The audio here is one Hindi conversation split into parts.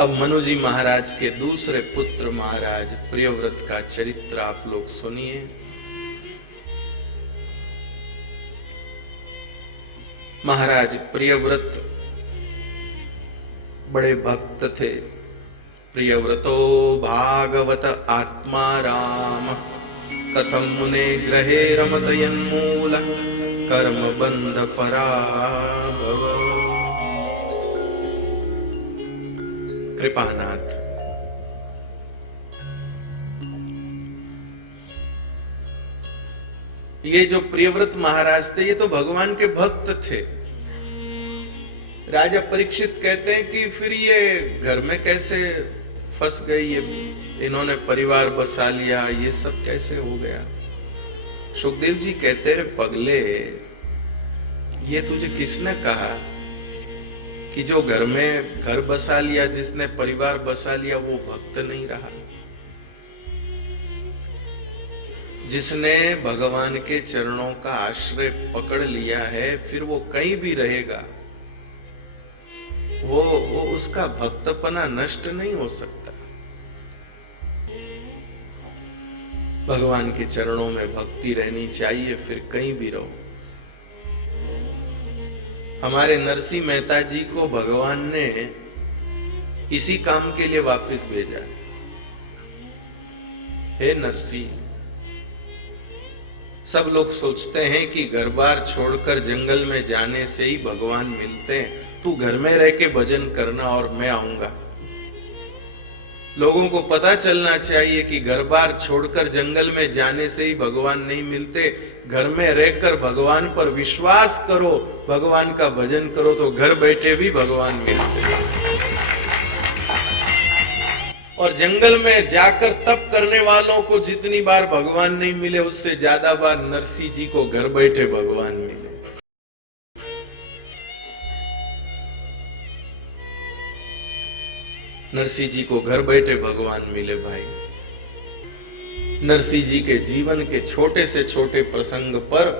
अब मनु जी महाराज के दूसरे पुत्र महाराज प्रियव्रत का चरित्र आप लोग सुनिए। महाराज प्रियव्रत बड़े भक्त थे। प्रियव्रतो भागवत आत्मा राम, कथम मुने ग्रहे रमत यन्मूल कर्म बंध पराभव। कृपानाथ ये जो प्रियव्रत महाराज थे ये तो भगवान के भक्त थे। राजा परीक्षित कहते हैं कि फिर ये घर में कैसे फंस गई, ये इन्होंने परिवार बसा लिया, ये सब कैसे हो गया। सुखदेव जी कहते रहे, पगले ये तुझे किसने कहा कि जो घर में घर बसा लिया, जिसने परिवार बसा लिया वो भक्त नहीं रहा। जिसने भगवान के चरणों का आश्रय पकड़ लिया है फिर वो कहीं भी रहेगा, वो उसका भक्तपना नष्ट नहीं हो सकता। भगवान के चरणों में भक्ति रहनी चाहिए, फिर कहीं भी रहो। हमारे नरसिंह मेहता जी को भगवान ने इसी काम के लिए वापस भेजा। हे नरसिंह, सब लोग सोचते हैं कि घर बार छोड़कर जंगल में जाने से ही भगवान मिलते हैं। तू घर में रह के भजन करना और मैं आऊंगा। लोगों को पता चलना चाहिए कि घर बार छोड़कर जंगल में जाने से ही भगवान नहीं मिलते। घर में रहकर भगवान पर विश्वास करो, भगवान का भजन करो तो घर बैठे भी भगवान मिलते हैं। और जंगल में जाकर तप करने वालों को जितनी बार भगवान नहीं मिले उससे ज्यादा बार नरसिंह जी को घर बैठे भगवान मिले। नरसिंह जी को घर बैठे भगवान मिले भाई। नरसिंह जी के जीवन के छोटे से छोटे प्रसंग पर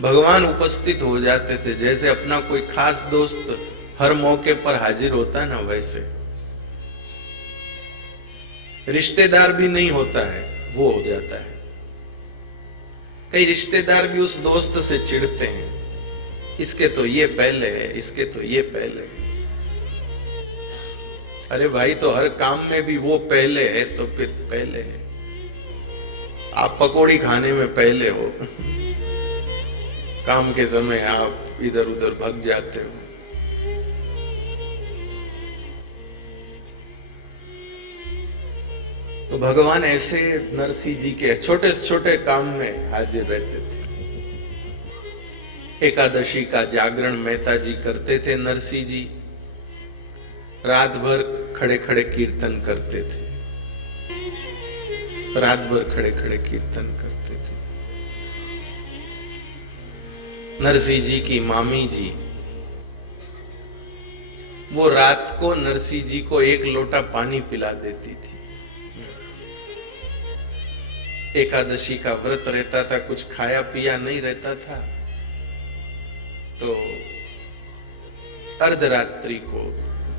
भगवान उपस्थित हो जाते थे। जैसे अपना कोई खास दोस्त हर मौके पर हाजिर होता है ना, वैसे रिश्तेदार भी नहीं होता है, वो हो जाता है। कई रिश्तेदार भी उस दोस्त से चिढ़ते हैं, इसके तो ये पहले है, इसके तो ये पहले है। अरे भाई, तो हर काम में भी वो पहले है तो फिर पहले है। आप पकौड़ी खाने में पहले हो, काम के समय आप इधर उधर भग जाते हो। तो भगवान ऐसे नरसिंह जी के छोटे से छोटे काम में हाजिर रहते थे। एकादशी का जागरण मेहता जी करते थे। नरसिंह जी रात भर खड़े खड़े कीर्तन करते थे। रात भर खड़े खड़े कीर्तन करते थे। नरसिंह जी की मामी जी वो रात को नरसिंह जी को एक लोटा पानी पिला देती थी। एकादशी का व्रत रहता था, कुछ खाया पिया नहीं रहता था, तो अर्धरात्रि को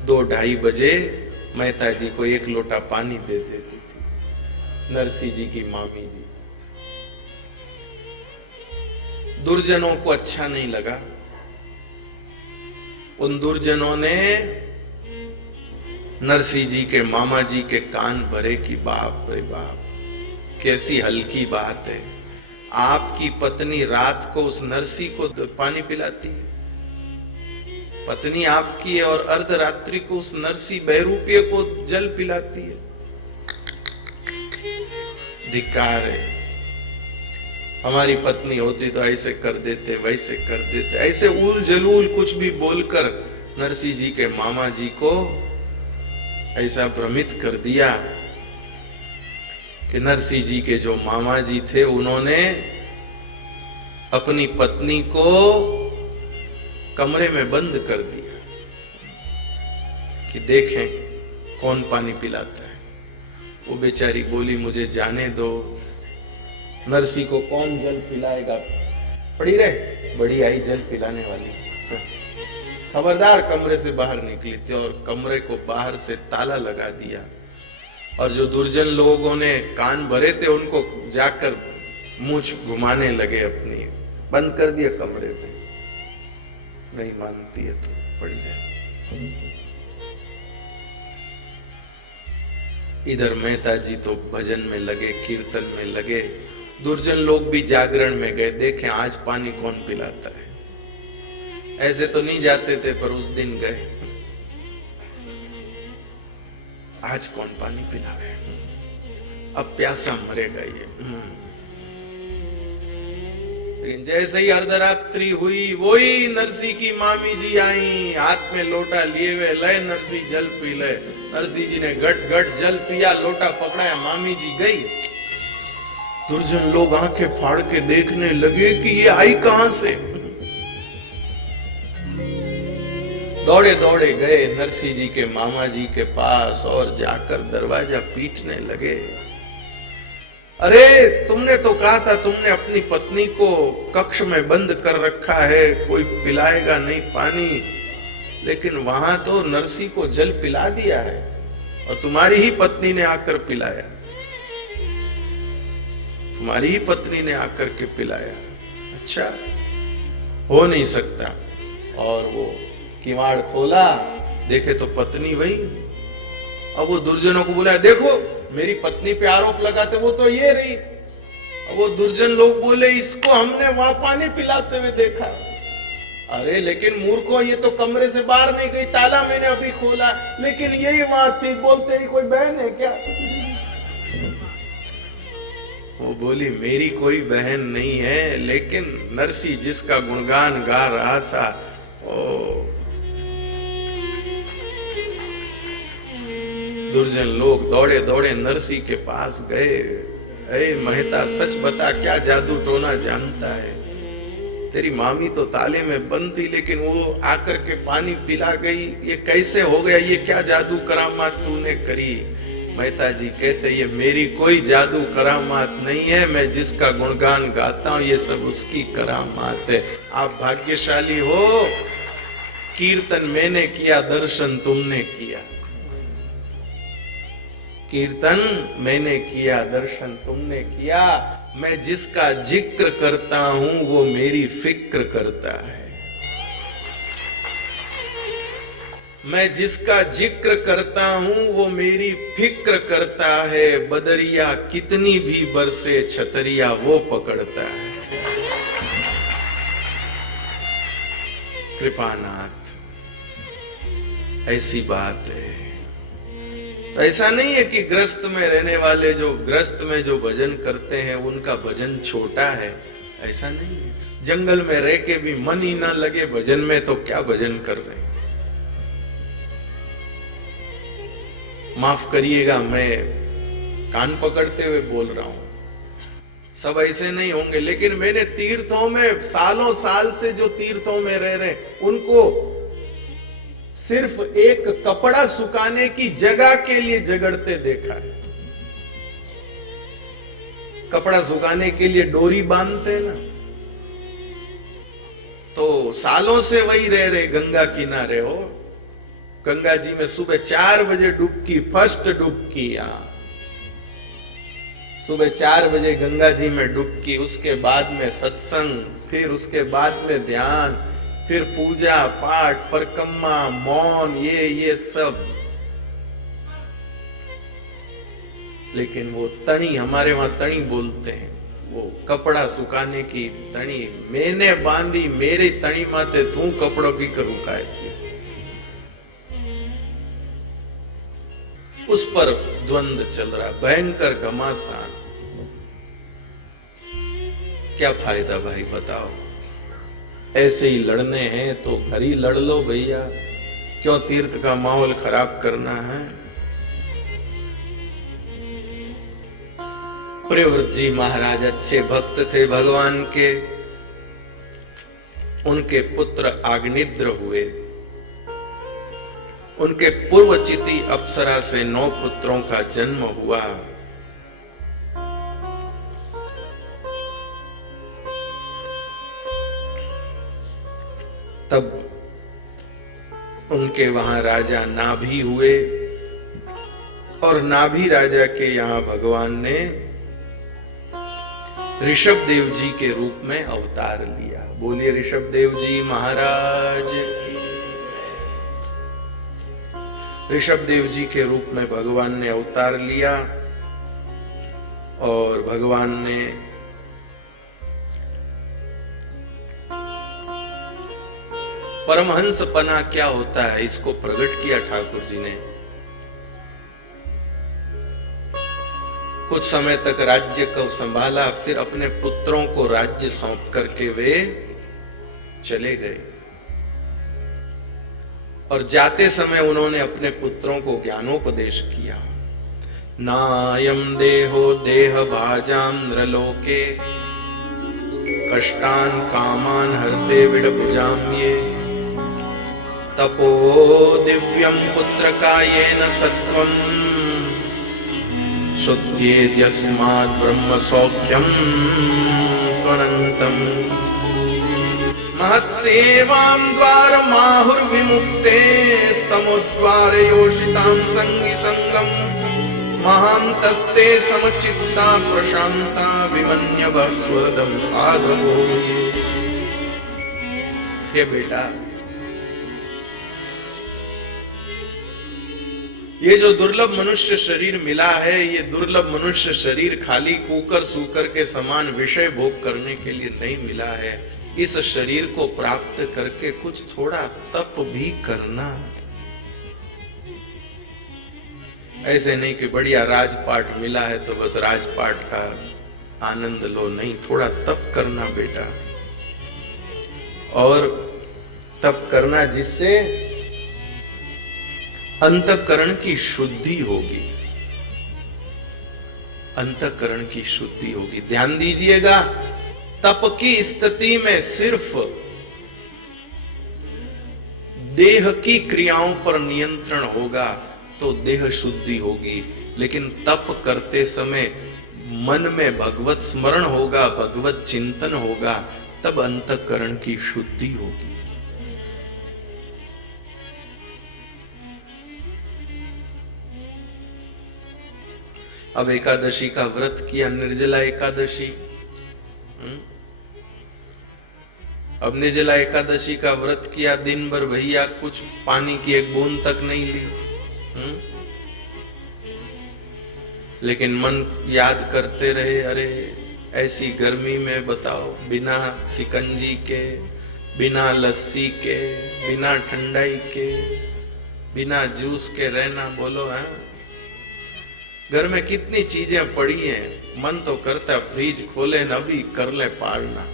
2-2:30 बजे मेहता जी को एक लोटा पानी दे देती थी नरसिंह जी की मामी जी। दुर्जनों को अच्छा नहीं लगा। उन दुर्जनों ने नरसिंह जी के मामा जी के कान भरे कि बाप रे बाप, कैसी हल्की बात है, आपकी पत्नी रात को उस नरसिंह को पानी पिलाती है। पत्नी आपकी है और अर्धरात्रि को उस नरसिंह बहरूपीय को जल पिलाती है। धिक्कार है। हमारी पत्नी होती तो ऐसे कर देते, वैसे कर देते, ऐसे उल जलूल कुछ भी बोलकर नरसिंह जी के मामा जी को ऐसा भ्रमित कर दिया कि नरसिंह जी के जो मामा जी थे उन्होंने अपनी पत्नी को कमरे में बंद कर दिया कि देखें कौन पानी पिलाता है। वो बेचारी बोली, मुझे जाने दो, नरसिंह को कौन जल पिलाएगा, पड़ी रहे बड़ी आई जल पिलाने वाली। खबरदार कमरे से बाहर निकली थी और कमरे को बाहर से ताला लगा दिया। और जो दुर्जन लोगों ने कान भरे थे उनको जाकर मूंछ घुमाने लगे अपनी, बंद कर दिया कमरे में। नहीं मानती है तो पड़ जाए। इधर मेहता जी तो भजन में लगे, कीर्तन में लगे, दुर्जन लोग भी जागरण में गए, देखें आज पानी कौन पिलाता है। ऐसे तो नहीं जाते थे पर उस दिन गए, आज कौन पानी पिलावे, अब प्यासा मरेगा ये। लेकिन जैसे ही अर्धरात्रि हुई वही नरसी की मामी जी आई, हाथ में लोटा लिए हुए, लय नरसी जल पी ले। नरसी जी ने गट गट जल पिया, लोटा पकड़ाया, मामी जी गई। दुर्जन लोग आंखें फाड़ के देखने लगे कि ये आई कहां से। दौड़े दौड़े गए नरसी जी के मामा जी के पास और जाकर दरवाजा पीटने लगे। अरे तुमने तो कहा था तुमने अपनी पत्नी को कक्ष में बंद कर रखा है, कोई पिलाएगा नहीं पानी, लेकिन वहां तो नरसी को जल पिला दिया है और तुम्हारी ही पत्नी ने आकर पिलाया, तुम्हारी ही पत्नी ने आकर के पिलाया। अच्छा, हो नहीं सकता। और वो किवाड़ खोला, देखे तो पत्नी वही। अब वो दुर्जनों को बोला, देखो मेरी पत्नी पे आरोप लगाते, वो तो ये रही। अब वो दुर्जन लोग बोले, इसको हमने वहां पानी पिलाते हुए देखा। अरे लेकिन मूर्खों, ये तो कमरे से बाहर नहीं गई, ताला मैंने अभी खोला, लेकिन यही वहां थी। बोलते ही कोई बहन है क्या? वो बोली, मेरी कोई बहन नहीं है, लेकिन नरसी जिसका गुणगान गा रहा था, ओ दुर्जन लोग दौड़े दौड़े नरसी के पास गए। अरे मेहता सच बता, क्या जादू टोना जानता है? तेरी मामी तो ताले में बंद थी, लेकिन वो आकर के पानी पिला गई, ये कैसे हो गया? ये क्या जादू करामात तूने करी? मेहता जी कहते, ये मेरी कोई जादू करामात नहीं है, मैं जिसका गुणगान गाता हूं ये सब उसकी करामात है। आप भाग्यशाली हो, कीर्तन मैंने किया, दर्शन तुमने किया। कीर्तन मैंने किया, दर्शन तुमने किया। मैं जिसका जिक्र करता हूं वो मेरी फिक्र करता है। मैं जिसका जिक्र करता हूं वो मेरी फिक्र करता है। बदरिया कितनी भी बरसे, छतरिया वो पकड़ता है। कृपानाथ, ऐसी बात है। तो ऐसा नहीं है कि ग्रस्त में रहने वाले, जो ग्रस्त में जो भजन करते हैं उनका भजन छोटा है, ऐसा नहीं है। जंगल में रह के भी मन ही ना लगे भजन में, तो क्या भजन कर रहे हैं? माफ करिएगा, मैं कान पकड़ते हुए बोल रहा हूं, सब ऐसे नहीं होंगे, लेकिन मैंने तीर्थों में सालों साल से जो तीर्थों में रह रहे उनको सिर्फ एक कपड़ा सुखाने की जगह के लिए झगड़ते देखा है। कपड़ा सुखाने के लिए डोरी बांधते ना, तो सालों से वही रह रहे गंगा किनारे हो। गंगा जी में सुबह 4 बजे डुबकी, फर्स्ट डुबकी। सुबह 4 बजे गंगा जी में डुबकी, उसके बाद में सत्संग, फिर उसके बाद में ध्यान, फिर पूजा पाठ, परिक्रमा, मौन, ये सब। लेकिन वो तणी, हमारे वहां तणी बोलते हैं, वो कपड़ा सुखाने की तणी मैंने बांधी, मेरे तणी माते तू कपड़ों की रुकाए थी। उस पर द्वंद्व चल रहा, भयंकर घमासान। क्या फायदा भाई, बताओ? ऐसे ही लड़ने हैं तो घर ही लड़ लो भैया, क्यों तीर्थ का माहौल खराब करना है? प्रियव्रत जी महाराज अच्छे भक्त थे भगवान के। उनके पुत्र आग्निद्र हुए। उनके पूर्वचिति अप्सरा से 9 पुत्रों का जन्म हुआ। तब उनके वहां राजा नाभि हुए और नाभि राजा के यहां भगवान ने ऋषभ देव जी के रूप में अवतार लिया। बोलिए ऋषभ देव जी महाराज की। ऋषभ देव जी के रूप में भगवान ने अवतार लिया और भगवान ने परमहंसपना क्या होता है इसको प्रकट किया ठाकुर जी ने। कुछ समय तक राज्य को संभाला, फिर अपने पुत्रों को राज्य सौंप करके वे चले गए और जाते समय उन्होंने अपने पुत्रों को ज्ञानोपदेश किया। नायम देहो देह भाजाम नृलोके कष्टान कामान हरते विडभुजाम ये तपो दिव्यम पुत्र कायेन सत्वम शुद्ध्येद्यस्मात् ब्रह्म सौख्यम त्वनन्तम महत्सेवां द्वारमाहुर्विमुक्ते स्तमोद्वारयोषितां संगी संगम महान्तस्ते समचित्ता प्रशान्ता विमन्यवः स्वदं साधवो। हे बेटा, ये जो दुर्लभ मनुष्य शरीर मिला है, ये दुर्लभ मनुष्य शरीर खाली कुकर सूकर के समान विषय भोग करने के लिए नहीं मिला है। इस शरीर को प्राप्त करके कुछ थोड़ा तप भी करना। ऐसे नहीं कि बढ़िया राजपाट मिला है तो बस राजपाट का आनंद लो, नहीं, थोड़ा तप करना बेटा। और तप करना जिससे अंतःकरण की शुद्धि होगी, अंतःकरण की शुद्धि होगी। ध्यान दीजिएगा, तप की स्थिति में सिर्फ देह की क्रियाओं पर नियंत्रण होगा तो देह शुद्धि होगी, लेकिन तप करते समय मन में भगवत स्मरण होगा, भगवत चिंतन होगा, तब अंतःकरण की शुद्धि होगी। अब एकादशी का व्रत किया, निर्जला एकादशी। अब निर्जला एकादशी का व्रत किया, दिन भर भैया कुछ पानी की एक बूंद तक नहीं ली, लेकिन मन याद करते रहे, अरे ऐसी गर्मी में बताओ, बिना सिकंजी के, बिना लस्सी के, बिना ठंडाई के, बिना जूस के रहना, बोलो है। घर में कितनी चीजें पड़ी हैं, मन तो करता फ्रिज खोले न भी कर ले पालना,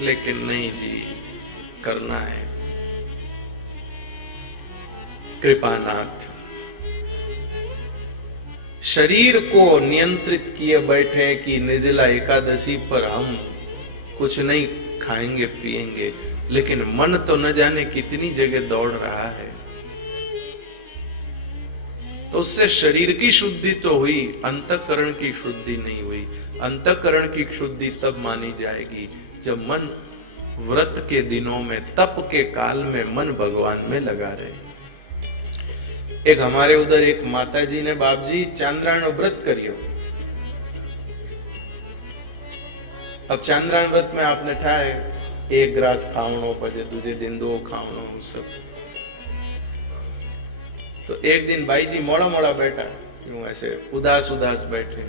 लेकिन नहीं जी, करना है। कृपानाथ शरीर को नियंत्रित किए बैठे कि निर्जला एकादशी पर हम कुछ नहीं खाएंगे पिएंगे, लेकिन मन तो न जाने कितनी जगह दौड़ रहा है। तो उससे शरीर की शुद्धि तो हुई, अंतःकरण की शुद्धि नहीं हुई। अंतःकरण की शुद्धि तब मानी जाएगी जब मन व्रत के दिनों में, तप के काल में मन भगवान में लगा रहे। एक हमारे उधर एक माता जी ने, बाप जी चांद्रायण व्रत करियो। अब चांद्रायण व्रत में आपने ठाए एक ग्रास खावनो, पजे दूजे दिन दो खावनो, सब। तो एक दिन भाई जी मोड़ा मोड़ा बैठा, यूं ऐसे उदास उदास बैठे।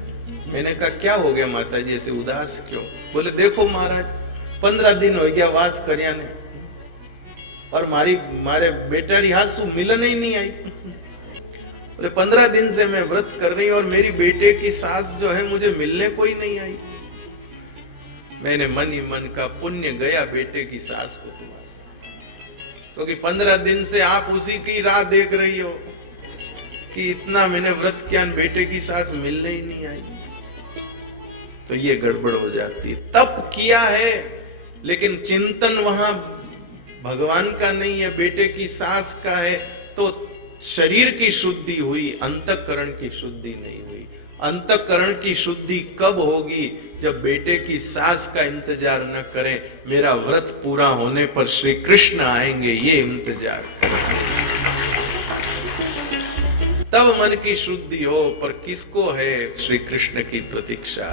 मैंने कहा क्या हो गया माता जी, ऐसे उदास क्यों? बोले देखो महाराज 15 दिन हो गया वास करिया ने, और मारे बेटा हासु मिलन ही नहीं आई। बोले 15 दिन से मैं व्रत कर रही हूं और मेरी बेटे की सास जो है मुझे मिलने कोई नहीं आई। मैंने मन ही मन का पुण्य गया बेटे की सास को तुम्हारा, क्योंकि 15 दिन से आप उसी की राह देख रही हो कि इतना मैंने व्रत किया, बेटे की सास मिलने ही नहीं आई। तो ये गड़बड़ हो जाती है। तप किया है लेकिन चिंतन वहां भगवान का नहीं है, बेटे की सास का है, तो शरीर की शुद्धि हुई, अंतःकरण की शुद्धि नहीं हुई। अंतःकरण की शुद्धि कब होगी? जब बेटे की सास का इंतजार न करें, मेरा व्रत पूरा होने पर श्री कृष्ण आएंगे, ये इंतजार तब मन की शुद्धि हो। पर किसको है श्री कृष्ण की प्रतीक्षा?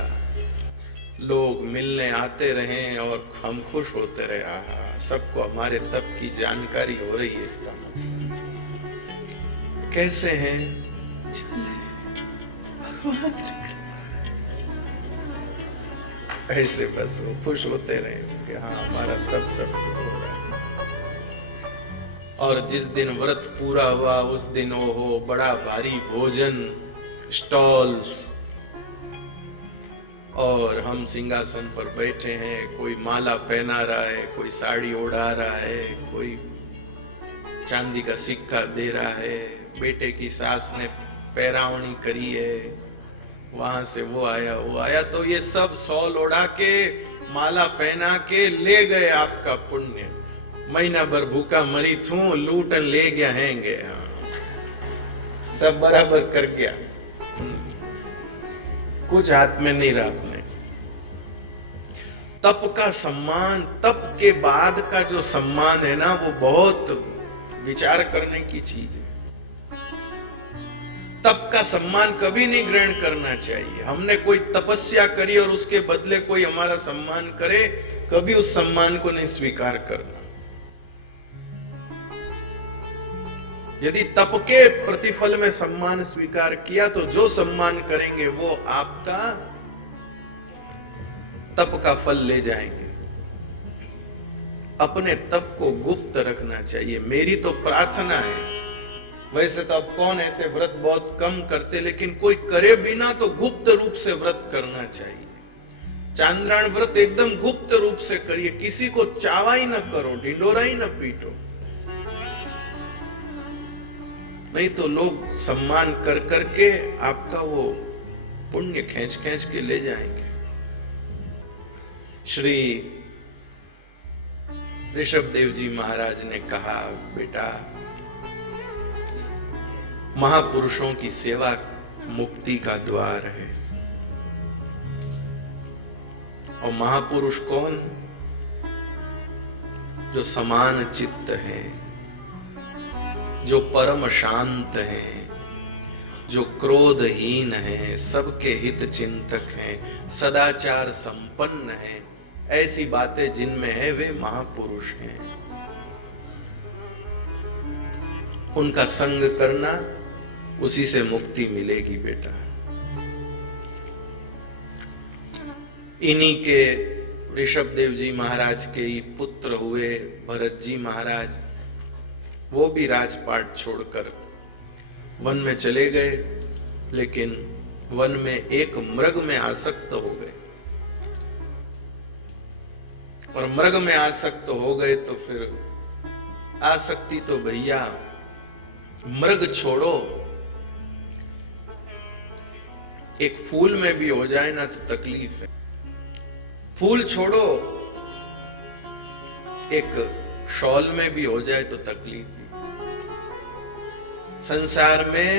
लोग मिलने आते रहें और हम खुश होते रहे, आहा सबको हमारे तप की जानकारी हो रही है। इसका मतलब कैसे हैं? भगवान ऐसे बस वो खुश होते रहे कि हाँ हमारा तप सब कुछ हो रहा है। और जिस दिन व्रत पूरा हुआ उस दिन वो हो बड़ा भारी भोजन, स्टॉल्स, और हम सिंहासन पर बैठे हैं, कोई माला पहना रहा है, कोई साड़ी ओढ़ा रहा है, कोई चांदी का सिक्का दे रहा है, बेटे की सास ने पैरावनी करी है, वहां से वो आया, तो ये सब सॉल ओढ़ा के माला पहना के ले गए आपका पुण्य। महीना भर भूखा मरी थू, लूट ले गया हैंगे, हाँ सब बराबर कर गया, कुछ हाथ में नहीं रहा अपने। तप का सम्मान, तप के बाद का जो सम्मान है ना, वो बहुत विचार करने की चीज है। तप का सम्मान कभी नहीं ग्रहण करना चाहिए। हमने कोई तपस्या करी और उसके बदले कोई हमारा सम्मान करे, कभी उस सम्मान को नहीं स्वीकार करना। यदि तप के प्रतिफल में सम्मान स्वीकार किया तो जो सम्मान करेंगे वो आपका तप का फल ले जाएंगे। अपने तप को गुप्त रखना चाहिए। मेरी तो प्रार्थना है, वैसे तो अब कौन ऐसे व्रत बहुत कम करते, लेकिन कोई करे बिना तो गुप्त रूप से व्रत करना चाहिए। चांद्रायण व्रत एकदम गुप्त रूप से करिए, किसी को चावा ही न करो, ढिंडोरा ही न पीटो, नहीं तो लोग सम्मान कर करके आपका वो पुण्य खींच खींच के ले जाएंगे। श्री ऋषभदेव जी महाराज ने कहा, बेटा महापुरुषों की सेवा मुक्ति का द्वार है। और महापुरुष कौन? जो समान चित्त हैं, जो परम शांत हैं, जो क्रोधहीन हैं, सबके हित चिंतक हैं, सदाचार संपन्न हैं, ऐसी बातें जिनमें है वे महापुरुष हैं। उनका संग करना, उसी से मुक्ति मिलेगी बेटा। इन्हीं के ऋषभदेव जी महाराज के ही पुत्र हुए भरत जी महाराज, वो भी राजपाट छोड़कर वन में चले गए, लेकिन वन में एक मृग में आसक्त हो गए। और मृग में आसक्त हो गए तो फिर आसक्ति तो भैया मृग छोड़ो, एक फूल में भी हो जाए ना तो तकलीफ है। फूल छोड़ो, एक शॉल में भी हो जाए तो तकलीफ है। संसार में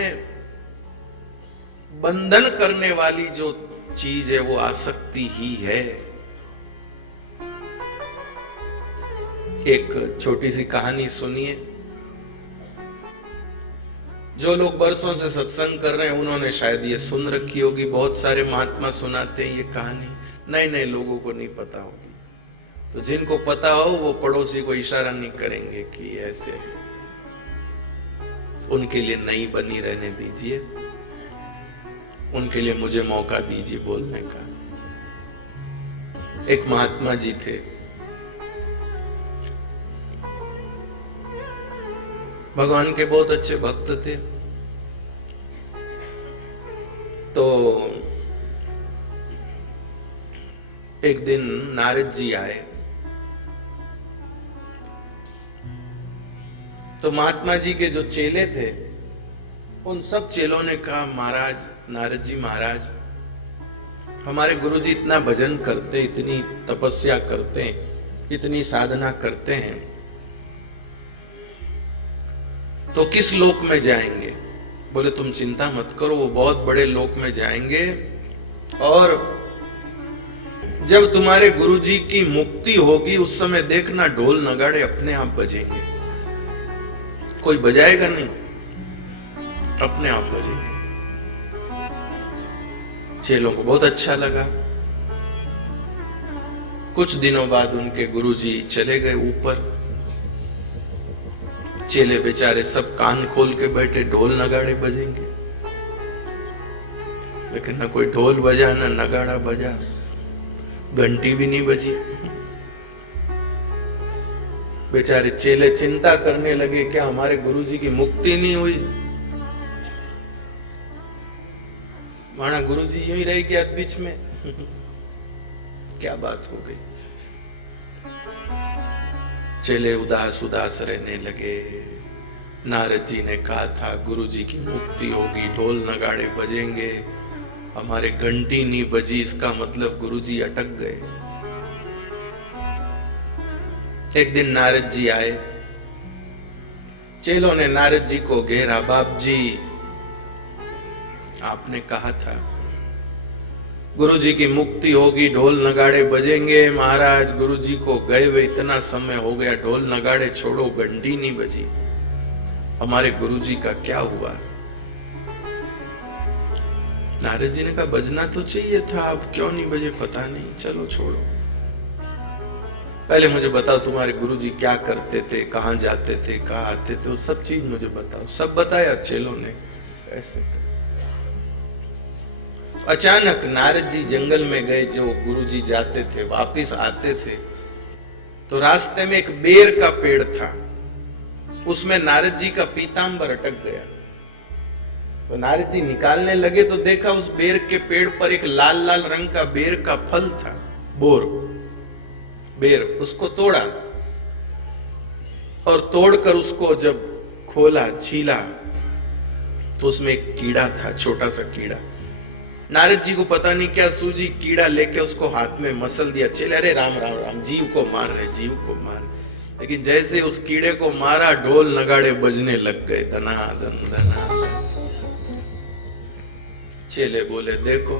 बंधन करने वाली जो चीज है वो आसक्ति ही है। एक छोटी सी कहानी सुनिए। जो लोग बरसों से सत्संग कर रहे हैं उन्होंने शायद ये सुन रखी होगी, बहुत सारे महात्मा सुनाते हैं ये कहानी, नए नए लोगों को नहीं पता होगी। तो जिनको पता हो वो पड़ोसी को इशारा नहीं करेंगे कि ऐसे, उनके लिए नहीं बनी रहने दीजिए, उनके लिए मुझे मौका दीजिए बोलने का। एक महात्मा जी थे, भगवान के बहुत अच्छे भक्त थे। तो एक दिन नारद जी आए, तो महात्मा जी के जो चेले थे उन सब चेलों ने कहा, महाराज, नारद जी महाराज, हमारे गुरुजी इतना भजन करते, इतनी तपस्या करते, इतनी साधना करते हैं, तो किस लोक में जाएंगे? बोले तुम चिंता मत करो, वो बहुत बड़े लोक में जाएंगे और जब तुम्हारे गुरुजी की मुक्ति होगी उस समय देखना ढोल नगाड़े अपने आप बजेंगे, कोई बजाएगा नहीं, अपने आप बजेंगे। चेलों को बहुत अच्छा लगा। कुछ दिनों बाद उनके गुरुजी चले गए ऊपर। चेले बेचारे सब कान खोल के बैठे, ढोल नगाड़े बजेंगे, लेकिन न कोई ढोल बजा न नगाड़ा बजा, घंटी भी नहीं बजी। बेचारे चेले चिंता करने लगे, क्या हमारे गुरुजी की मुक्ति नहीं हुई? माना गुरुजी यूं ही रह गया बीच में। क्या बात हो गई? चेले उदास उदास रहने लगे। नारद जी ने कहा था गुरुजी की मुक्ति होगी, ढोल नगाड़े बजेंगे, हमारे घंटी नहीं बजी, इसका मतलब गुरुजी अटक गए। एक दिन नारद जी आए। चेलों ने नारद जी को घेरा। बाप जी, आपने कहा था गुरुजी की मुक्ति होगी, ढोल नगाड़े बजेंगे। महाराज गुरुजी को गए हुए इतना समय हो गया, ढोल नगाड़े छोड़ो, घंटी नहीं बजी, हमारे गुरुजी का क्या हुआ? नारद जी ने कहा बजना तो चाहिए था, अब क्यों नहीं बजे पता नहीं, चलो छोड़ो। पहले मुझे बताओ तुम्हारे गुरुजी क्या करते थे, कहाँ जाते थे, कहाँ आते थे, वो सब चीज मुझे बताओ। सब बताया चेलों ने। ऐसे अचानक नारद जी जंगल में गए, जो गुरुजी जाते थे वापिस आते थे तो रास्ते में एक बेर का पेड़ था, उसमें नारद जी का पीतांबर अटक गया। तो नारद जी निकालने लगे तो देखा उस बेर के पेड़ पर एक लाल लाल रंग का बेर का फल था, बोर बेर। उसको तोड़ा और तोड़कर उसको जब खोला, छीला तो उसमें एक कीड़ा था, छोटा सा कीड़ा। नारद जी को पता नहीं क्या सूझी, कीड़ा लेके उसको हाथ में मसल दिया। चले अरे राम राम राम, जीव को मार रहे, जीव को मार। लेकिन जैसे उस कीड़े को मारा, ढोल नगाड़े बजने लग गए, धनाधन धनाधन। चेले बोले देखो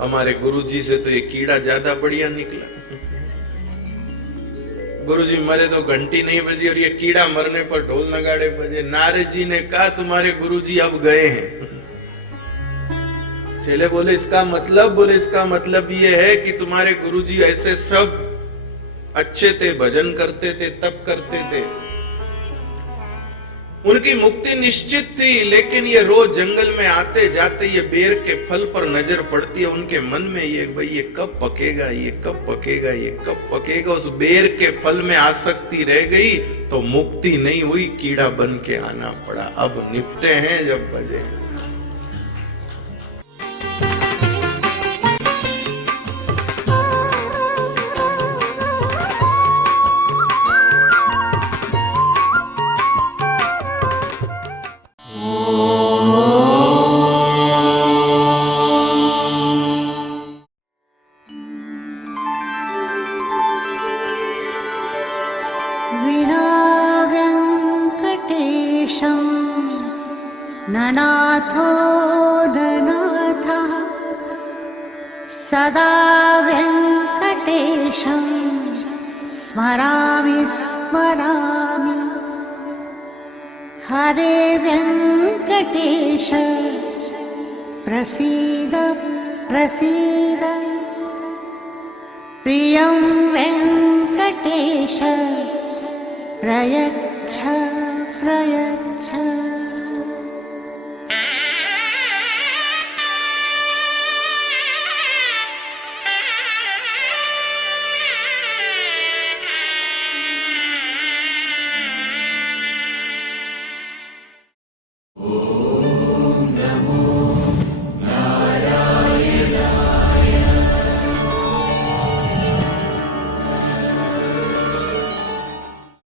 हमारे गुरुजी से तो ये कीड़ा ज्यादा बढ़िया निकला। गुरुजी मरे तो घंटी नहीं बजी और ये कीड़ा मरने पर ढोल नगाड़े बजे। नारद जी ने कहा तुम्हारे गुरुजी अब गए हैं। चेले बोले इसका मतलब? बोले इसका मतलब ये है कि तुम्हारे गुरुजी ऐसे सब अच्छे थे, भजन करते थे, तप करते थे, उनकी मुक्ति निश्चित थी, लेकिन ये रोज जंगल में आते जाते ये बेर के फल पर नजर पड़ती है, उनके मन में ये भाई ये कब पकेगा, ये कब पकेगा, ये कब पकेगा। उस बेर के फल में आसक्ति रह गई तो मुक्ति नहीं हुई, कीड़ा बन के आना पड़ा। अब निपटे हैं जब बजे। ननाथो ननाथः सदा वेङ्कटेशं स्मरामि स्मरामि। हरे वेङ्कटेश प्रसीद प्रसीद। प्रियं वेङ्कटेश प्रयच्छ प्रयच्छ।